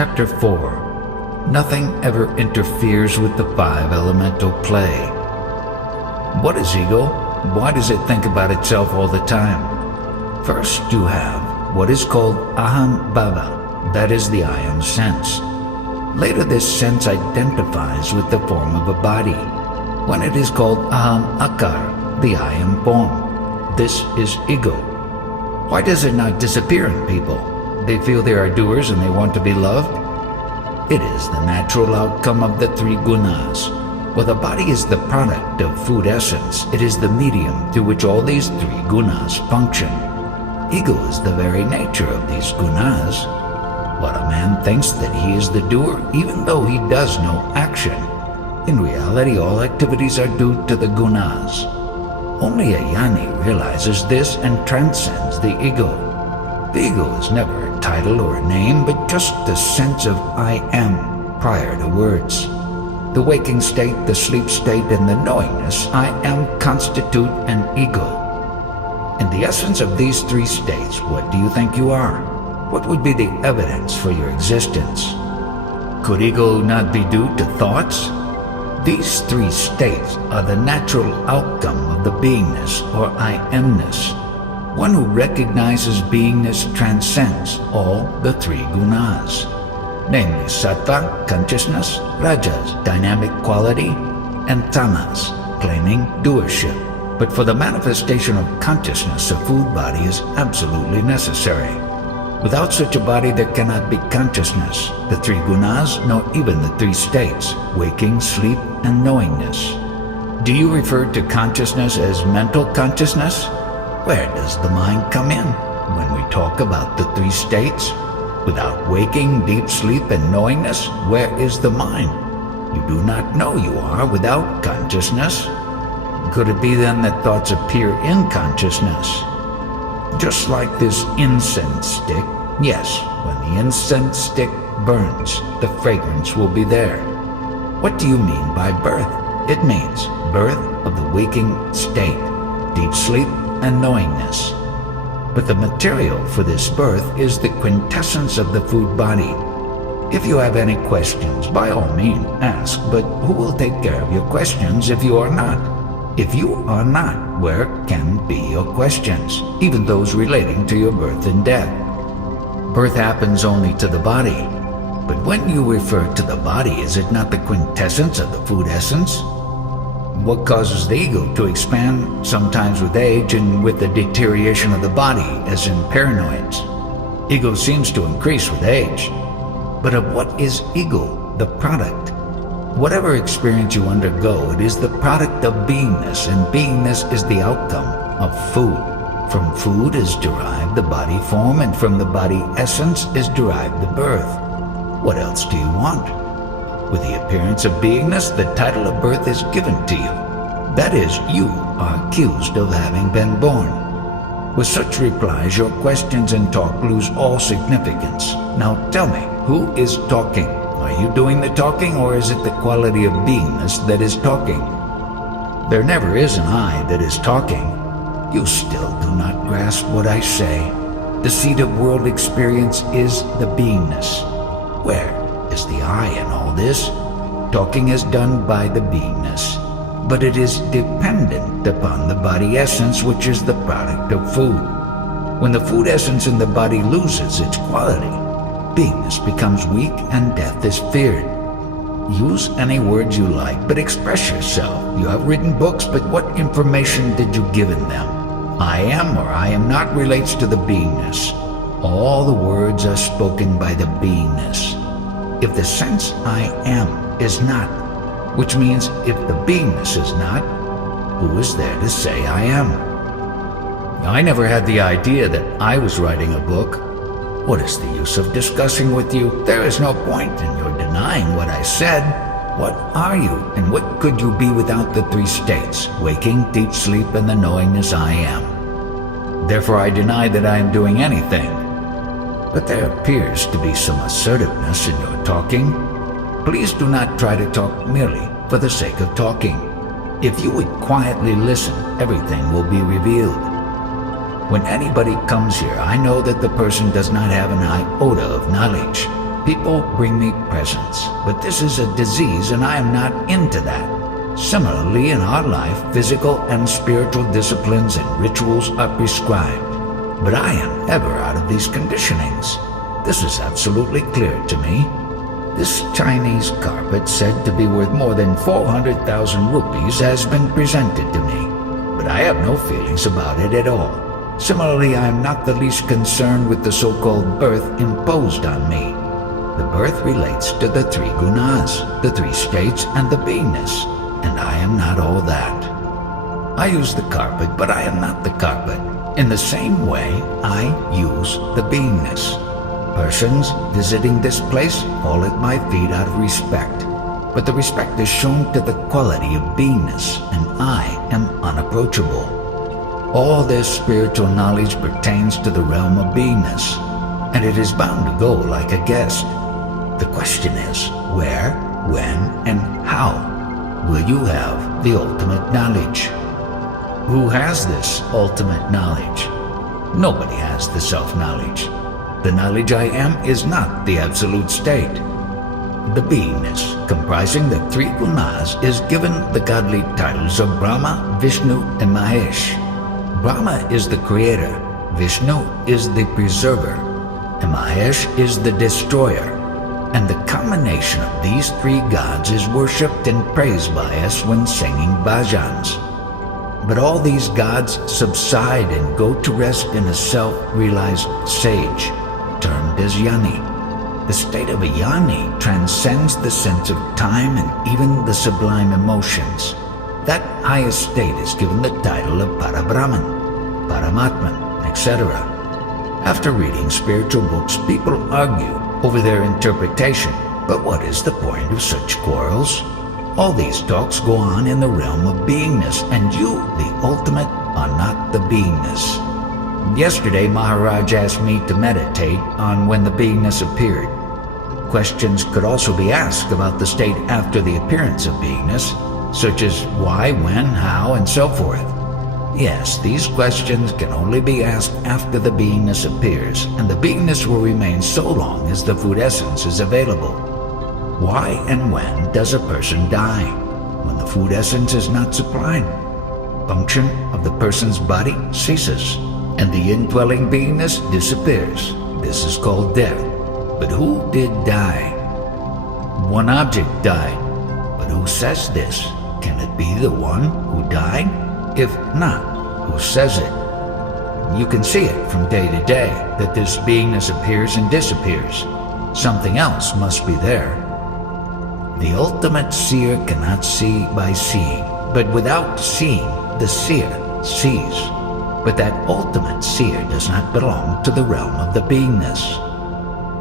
Chapter 4. Nothing ever interferes with the five elemental play. What is ego? Why does it think about itself all the time? First, you have what is called aham bhava, that is the I am sense. Later, this sense identifies with the form of a body, when it is called aham akar, the I am form. This is ego. Why does it not disappear in people? They feel they are doers and they want to be loved? It is the natural outcome of the three gunas. While the body is the product of food essence, it is the medium through which all these three gunas function. Ego is the very nature of these gunas. While a man thinks that he is the doer, even though he does no action, in reality all activities are due to the gunas. Only a jnani realizes this and transcends the ego. The ego is never a title or a name, but just the sense of I am prior to words. The waking state, the sleep state, and the knowingness I am constitute an ego. In the essence of these three states, what do you think you are? What would be the evidence for your existence? Could ego not be due to thoughts? These three states are the natural outcome of the beingness or I amness. One who recognizes beingness transcends all the three gunas, namely sattva, consciousness, rajas, dynamic quality, and tamas, claiming doership. But for the manifestation of consciousness, a food body is absolutely necessary. Without such a body there cannot be consciousness, the three gunas, nor even the three states, waking, sleep, and knowingness. Do you refer to consciousness as mental consciousness? Where does the mind come in when we talk about the three states? Without waking, deep sleep, and knowingness, where is the mind? You do not know you are without consciousness. Could it be then that thoughts appear in consciousness? Just like this incense stick, yes, when the incense stick burns, the fragrance will be there. What do you mean by birth? It means birth of the waking state, deep sleep, and knowingness. But the material for this birth is the quintessence of the food body. If you have any questions, by all means ask, but who will take care of your questions if you are not? If you are not, where can be your questions, even those relating to your birth and death? Birth happens only to the body. But when you refer to the body, is it not the quintessence of the food essence? What causes the ego to expand, sometimes with age and with the deterioration of the body, as in paranoids? Ego seems to increase with age. But of what is ego, the product? Whatever experience you undergo, it is the product of beingness, and beingness is the outcome of food. From food is derived the body form, and from the body essence is derived the birth. What else do you want? With the appearance of beingness, the title of birth is given to you. That is, you are accused of having been born. With such replies, your questions and talk lose all significance. Now tell me, who is talking? Are you doing the talking, or is it the quality of beingness that is talking? There never is an I that is talking. You still do not grasp what I say. The seat of world experience is the beingness. Where is the I in all this? Talking is done by the beingness, but it is dependent upon the body essence, which is the product of food. When the food essence in the body loses its quality, beingness becomes weak and death is feared. Use any words you like, but express yourself. You have written books, but what information did you give in them? I am or I am not relates to the beingness. All the words are spoken by the beingness. If the sense I am is not, which means if the beingness is not, who is there to say I am? I never had the idea that I was writing a book. What is the use of discussing with you? There is no point in your denying what I said. What are you, and what could you be without the three states, waking, deep sleep, and the knowingness I am? Therefore I deny that I am doing anything. But there appears to be some assertiveness in your talking. Please do not try to talk merely for the sake of talking. If you would quietly listen, everything will be revealed. When anybody comes here, I know that the person does not have an iota of knowledge. people bring me presents, but this is a disease and I am not into that. Similarly, in our life, physical and spiritual disciplines and rituals are prescribed, but I am ever out of these conditionings. This is absolutely clear to me. This Chinese carpet, said to be worth more than 400,000 rupees, has been presented to me, but I have no feelings about it at all. Similarly, I am not the least concerned with the so-called birth imposed on me. The birth relates to the three gunas, the three states, and the beingness, and I am not all that. I use the carpet, but I am not the carpet. In the same way, I use the beingness. Persons visiting this place fall at my feet out of respect, but the respect is shown to the quality of beingness, and I am unapproachable. All this spiritual knowledge pertains to the realm of beingness, and it is bound to go like a guest. The question is, where, when, and how will you have the ultimate knowledge? Who has this ultimate knowledge? Nobody has the self-knowledge. The knowledge I am is not the absolute state. The beingness, comprising the three gunas, is given the godly titles of Brahma, Vishnu, and Mahesh. Brahma is the creator, Vishnu is the preserver, and Mahesh is the destroyer. And the combination of these three gods is worshipped and praised by us when singing bhajans. But all these gods subside and go to rest in a self-realized sage, termed as Jnani. The state of a Jnani transcends the sense of time and even the sublime emotions. That highest state is given the title of Parabrahman, Paramatman, etc. After reading spiritual books, people argue over their interpretation, but what is the point of such quarrels? All these talks go on in the realm of beingness, and you, the ultimate, are not the beingness. Yesterday, Maharaj asked me to meditate on when the beingness appeared. Questions could also be asked about the state after the appearance of beingness, such as why, when, how, and so forth. Yes, these questions can only be asked after the beingness appears, and the beingness will remain so long as the food essence is available. Why and when does a person die? When the food essence is not supplied. Function of the person's body ceases, and the indwelling beingness disappears. This is called death. But who did die? One object died. But who says this? Can it be the one who died? If not, who says it? You can see it from day to day, that this beingness appears and disappears. Something else must be there. The ultimate seer cannot see by seeing, but without seeing, the seer sees. But that ultimate seer does not belong to the realm of the beingness.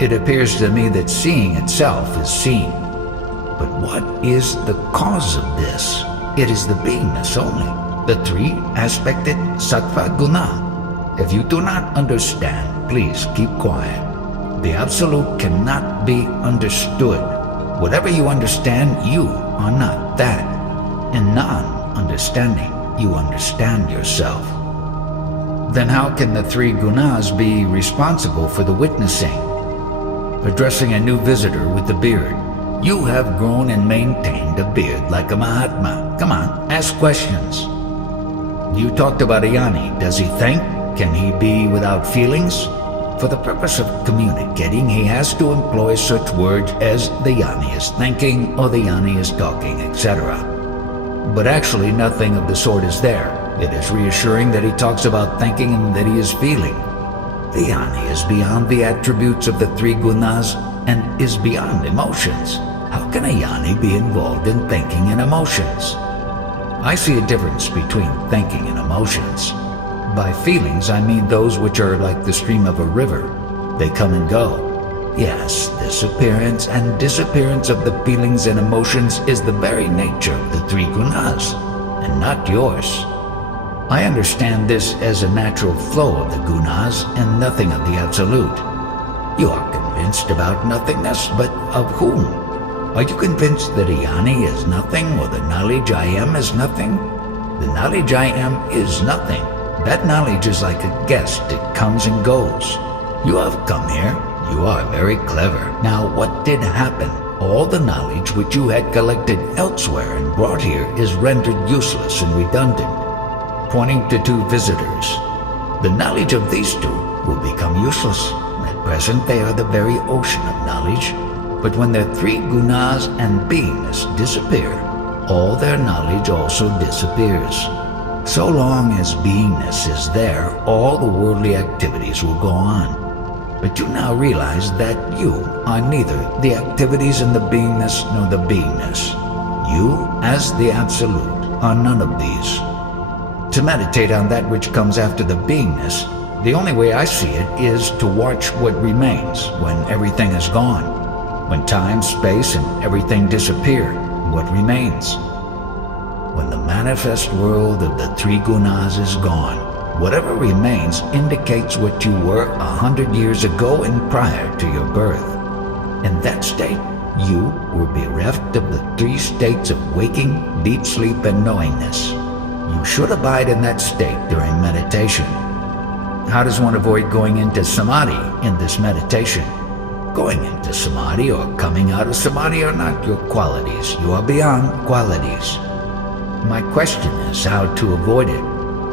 It appears to me that seeing itself is seen. But what is the cause of this? It is the beingness only, the three-aspected sattva guna. If you do not understand, please keep quiet. The Absolute cannot be understood. Whatever you understand, you are not that. In non-understanding, you understand yourself. Then how can the three gunas be responsible for the witnessing? Addressing a new visitor with the beard. You have grown and maintained a beard like a Mahatma. Come on, ask questions. You talked about a Jnani. Does he think? Can he be without feelings? For the purpose of communicating, he has to employ such words as the Jnani is thinking or the Jnani is talking, etc. But actually nothing of the sort is there. It is reassuring that he talks about thinking and that he is feeling. The Jnani is beyond the attributes of the three gunas and is beyond emotions. How can a Jnani be involved in thinking and emotions? I see a difference between thinking and emotions. By feelings, I mean those which are like the stream of a river. They come and go. Yes, this appearance and disappearance of the feelings and emotions is the very nature of the three gunas, and not yours. I understand this as a natural flow of the gunas and nothing of the Absolute. You are convinced about nothingness, but of whom? Are you convinced that a Jnani is nothing, or the knowledge I am is nothing? The knowledge I am is nothing. That knowledge is like a guest. It comes and goes. You have come here. You are very clever. Now, what did happen? All the knowledge which you had collected elsewhere and brought here is rendered useless and redundant. Pointing to two visitors. The knowledge of these two will become useless. At present they are the very ocean of knowledge. But when their three gunas and beingness disappear, all their knowledge also disappears. So long as beingness is there, all the worldly activities will go on. But you now realize that you are neither the activities in the beingness nor the beingness. You, as the Absolute, are none of these. To meditate on that which comes after the beingness, the only way I see it is to watch what remains when everything is gone. When time, space, and everything disappear, what remains? When the manifest world of the three gunas is gone, whatever remains indicates what you were 100 years ago and prior to your birth. In that state, you were bereft of the three states of waking, deep sleep, and knowingness. You should abide in that state during meditation. How does one avoid going into samadhi in this meditation? Going into samadhi or coming out of samadhi are not your qualities. You are beyond qualities. My question is how to avoid it.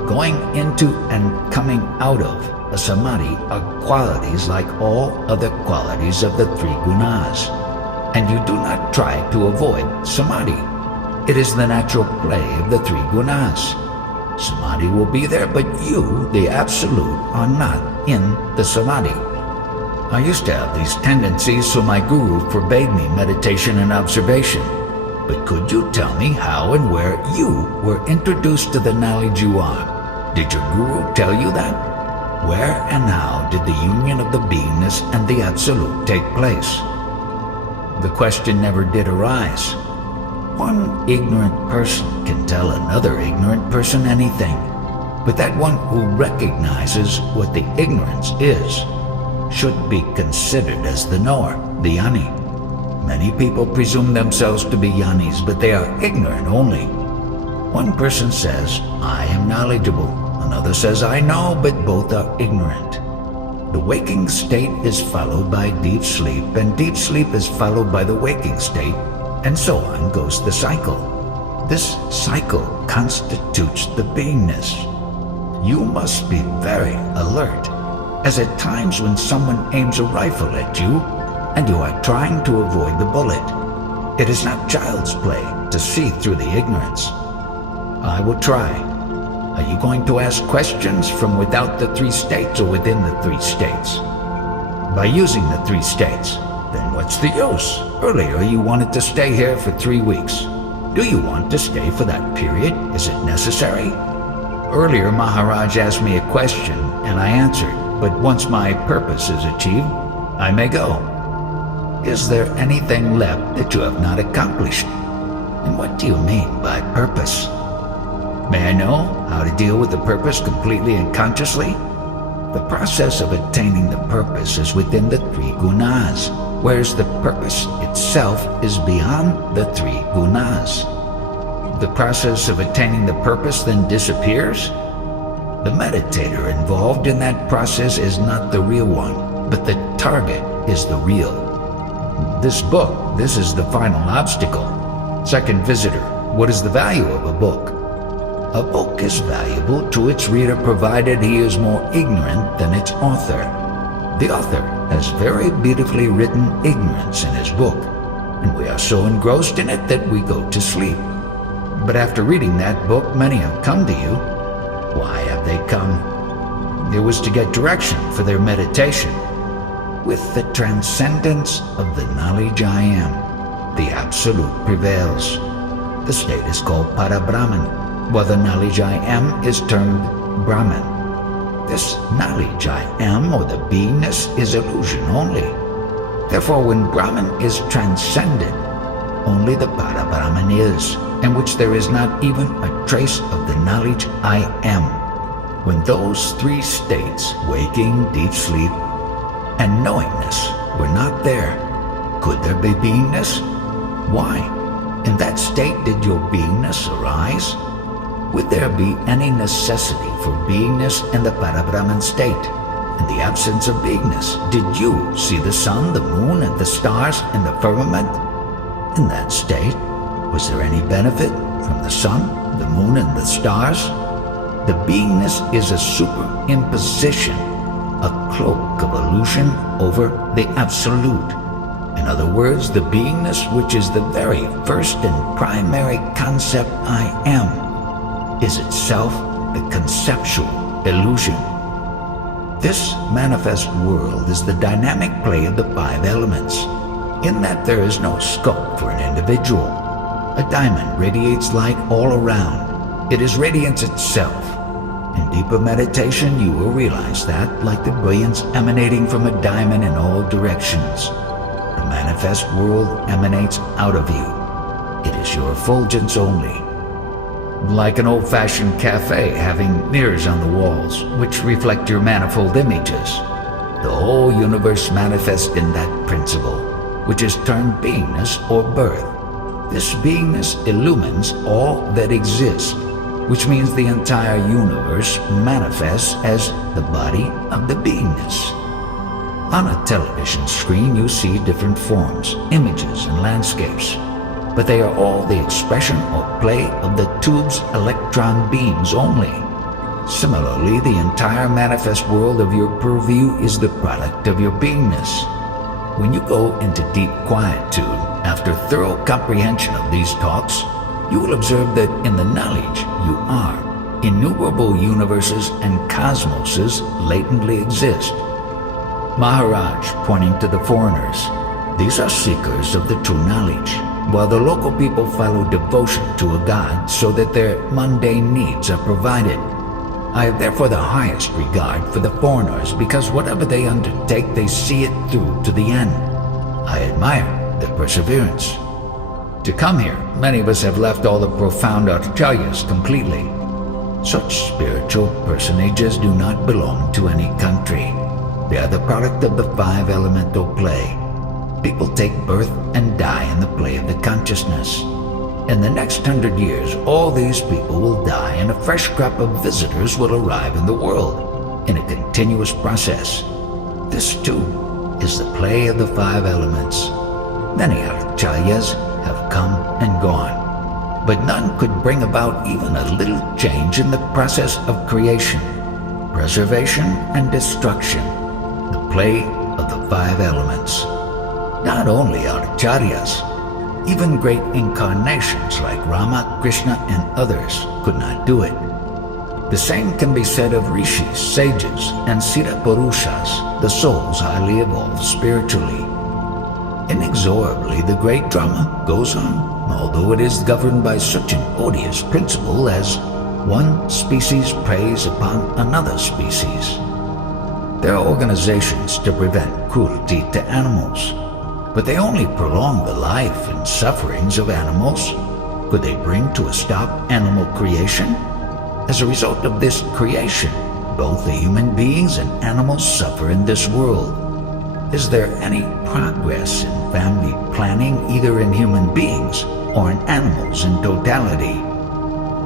Going into and coming out of a samadhi are qualities like all other qualities of the three gunas. And you do not try to avoid samadhi. It is the natural play of the three gunas. Samadhi will be there, but you, the Absolute, are not in the samadhi. I used to have these tendencies, so my guru forbade me meditation and observation. But could you tell me how and where you were introduced to the knowledge you are? Did your guru tell you that? Where and how did the union of the beingness and the Absolute take place? The question never did arise. One ignorant person can tell another ignorant person anything, but that one who recognizes what the ignorance is should be considered as the knower, the jnani. Many people presume themselves to be jnanis, but they are ignorant only. One person says, I am knowledgeable. Another says, I know, but both are ignorant. The waking state is followed by deep sleep, and deep sleep is followed by the waking state, and so on goes the cycle. This cycle constitutes the beingness. You must be very alert, as at times when someone aims a rifle at you, and you are trying to avoid the bullet. It is not child's play to see through the ignorance. I will try. Are you going to ask questions from without the three states or within the three states? By using the three states. Then what's the use? Earlier you wanted to stay here for 3 weeks. Do you want to stay for that period? Is it necessary? Earlier Maharaj asked me a question and I answered, but once my purpose is achieved, I may go. Is there anything left that you have not accomplished? And what do you mean by purpose? May I know how to deal with the purpose completely and consciously? The process of attaining the purpose is within the three gunas, whereas the purpose itself is beyond the three gunas. The process of attaining the purpose then disappears? The meditator involved in that process is not the real one, but the target is the real. This book, this is the final obstacle. Second visitor, what is the value of a book? A book is valuable to its reader provided he is more ignorant than its author. The author has very beautifully written ignorance in his book, and we are so engrossed in it that we go to sleep. But after reading that book, many have come to you. Why have they come? It was to get direction for their meditation. With the transcendence of the knowledge I am, the Absolute prevails. The state is called Parabrahman, while the knowledge I am is termed Brahman. This knowledge I am, or the beingness, is illusion only. Therefore, when Brahman is transcended, only the Parabrahman is, in which there is not even a trace of the knowledge I am. When those three states, waking, deep sleep, and knowingness, were not there, could there be beingness? Why? In that state did your beingness arise? Would there be any necessity for beingness in the Parabrahman state? in the absence of beingness, did you see the sun, the moon, and the stars in the firmament? In that state, was there any benefit from the sun, the moon, and the stars? The beingness is a superimposition, a cloak of illusion over the absolute. In other words, the beingness, which is the very first and primary concept I am, is itself a conceptual illusion. This manifest world is the dynamic play of the five elements, in that there is no scope for an individual. A diamond radiates light all around. It is radiance itself. In deeper meditation, you will realize that, like the brilliance emanating from a diamond in all directions, the manifest world emanates out of you. It is your effulgence only. Like an old-fashioned cafe having mirrors on the walls, which reflect your manifold images. The whole universe manifests in that principle, which is termed beingness or birth. This beingness illumines all that exists, which means the entire universe manifests as the body of the beingness. On a television screen, you see different forms, images, and landscapes, but they are all the expression or play of the tube's electron beams only. Similarly, the entire manifest world of your purview is the product of your beingness. When you go into deep quietude, after thorough comprehension of these talks, you will observe that in the knowledge you are, innumerable universes and cosmoses latently exist. Maharaj, pointing to the foreigners, these are seekers of the true knowledge, while the local people follow devotion to a god so that their mundane needs are provided. I have therefore the highest regard for the foreigners, because whatever they undertake, they see it through to the end. I admire their perseverance. To come here, many of us have left all the profound acharyas completely. Such spiritual personages do not belong to any country. They are the product of the five elemental play. People take birth and die in the play of the consciousness. In the next 100 years, all these people will die and a fresh crop of visitors will arrive in the world, in a continuous process. This, too, is the play of the five elements. Many acharyas have come and gone, but none could bring about even a little change in the process of creation, preservation, and destruction, the play of the five elements. Not only acharyas, even great incarnations like Rama, Krishna, and others could not do it. The same can be said of rishis, sages, and siddha purushas, the souls highly evolved spiritually. Inexorably, the great drama goes on, although it is governed by such an odious principle as one species preys upon another species. There are organizations to prevent cruelty to animals, but they only prolong the life and sufferings of animals. Could they bring to a stop animal creation? As a result of this creation, both the human beings and animals suffer in this world. Is there any progress in family planning either in human beings or in animals in totality?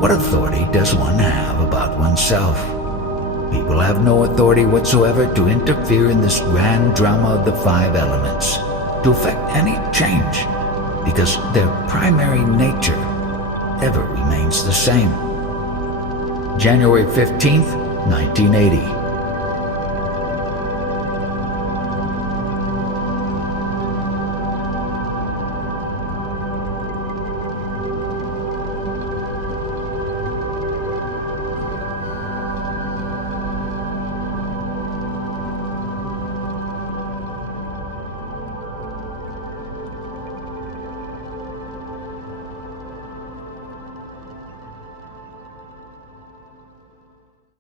What authority does one have about oneself? People have no authority whatsoever to interfere in this grand drama of the five elements, to effect any change, because their primary nature ever remains the same. January 15th, 1980.